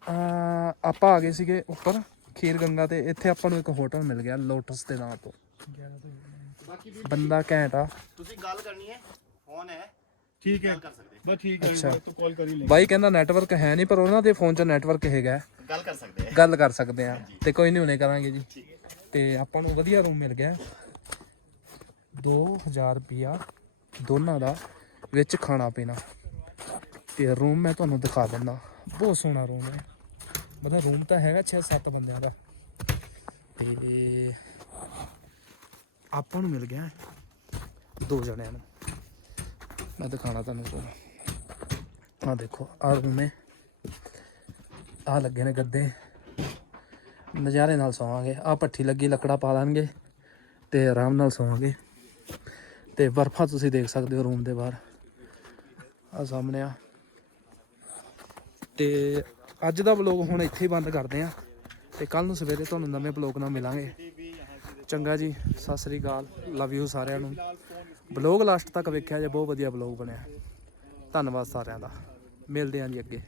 ਆ, ਆਪਾਂ ਆ ਗਏ ਸੀਗੇ ਉੱਪਰ ਖੀਰ ਗੰਗਾ ਤੇ ਇੱਥੇ ਆਪਾਂ ਨੂੰ ਇੱਕ ਹੋਟਲ ਮਿਲ ਗਿਆ ਲੋਟਸ ਦੇ ਨਾਂ ਤੋਂ ਬੰਦਾ ਘੈਂਟ ਆ ਤੁਸੀਂ ਗੱਲ ਕਰਨੀ ਹੈ ਫੋਨ ਹੈ ਠੀਕ ਹੈ ਬਸ ਠੀਕ ਅੱਛਾ ਤੂੰ ਕਾਲ ਕਰ ਹੀ ਲੈ ਬਾਈ ਕਹਿੰਦਾ ਨੈਟਵਰਕ ਹੈ ਨਹੀਂ ਪਰ ਉਹਨਾਂ ਦੇ ਫੋਨ 'ਚ ਨੈਟਵਰਕ ਹੈਗਾ ਗੱਲ ਕਰ ਸਕਦੇ ਗੱਲ ਕਰ ਸਕਦੇ ਆ ਤੇ ਕੋਈ ਨਹੀਂ ਹੁਣੇ ਕਰਾਂਗੇ ਜੀ ਤੇ ਆਪਾਂ ਨੂੰ ਵਧੀਆ ਰੂਮ ਮਿਲ ਗਿਆ 2000 ਰੁਪਿਆ ਦੋਨਾਂ ਦਾ ਵਿੱਚ ਖਾਣਾ ਪੀਣਾ। ਤੇ ਰੂਮ ਮੈਂ ਤੁਹਾਨੂੰ ਦਿਖਾ ਦਿੰਦਾ। ਬਹੁਤ ਸੋਹਣਾ ਰੂਮ ਹੈ। ਮਤਲਬ ਰੂਮ ਤਾਂ ਹੈਗਾ 6-7 ਬੰਦਿਆਂ ਦਾ। ਤੇ ਆਪਾਂ ਨੂੰ ਮਿਲ ਗਿਆ ਦੋ ਜਣਿਆਂ ਨੂੰ। ਮੈਂ ਦਿਖਾਣਾ ਤੁਹਾਨੂੰ ਰੂਮ ਆ ਦੇਖੋ ਆ ਰੂਮ ਹੈ। ਆ ਲੱਗੇ ਨੇ ਗੱਦੇ। ਨਜ਼ਾਰੇ ਨਾਲ ਸੌਵਾਂਗੇ। ਆ ਪੱਠੀ ਲੱਗੀ, ਲੱਕੜਾ ਪਾ ਲਾਂਗੇ ਤੇ ਆਰਾਮ ਨਾਲ ਸੌਵਾਂਗੇ। ਤੇ ਬਰਫਾ ਤੁਸੀਂ ਦੇਖ ਸਕਦੇ ਹੋ ਰੂਮ ਦੇ ਬਾਹਰ। ਆ ਸਾਹਮਣੇ ਆ। ਤੇ ਅੱਜ ਦਾ ਵਲੋਗ ਹੁਣ ਇੱਥੇ ਹੀ ਬੰਦ ਕਰਦੇ ਆ ਤੇ ਕੱਲ ਨੂੰ ਸਵੇਰੇ ਤੁਹਾਨੂੰ ਨਵੇਂ ਵਲੋਗ ਨਾਲ ਮਿਲਾਂਗੇ। ਚੰਗਾ ਜੀ, ਸਤਿ ਸ੍ਰੀ ਅਕਾਲ। ਲਵ ਯੂ ਸਾਰਿਆਂ ਨੂੰ। ਵਲੋਗ ਲਾਸਟ ਤੱਕ ਵੇਖਿਆ ਜੇ, ਬਹੁਤ ਵਧੀਆ ਵਲੋਗ ਬਣਿਆ। ਧੰਨਵਾਦ ਸਾਰਿਆਂ ਦਾ। ਮਿਲਦੇ ਆਂ ਜੀ ਅੱਗੇ।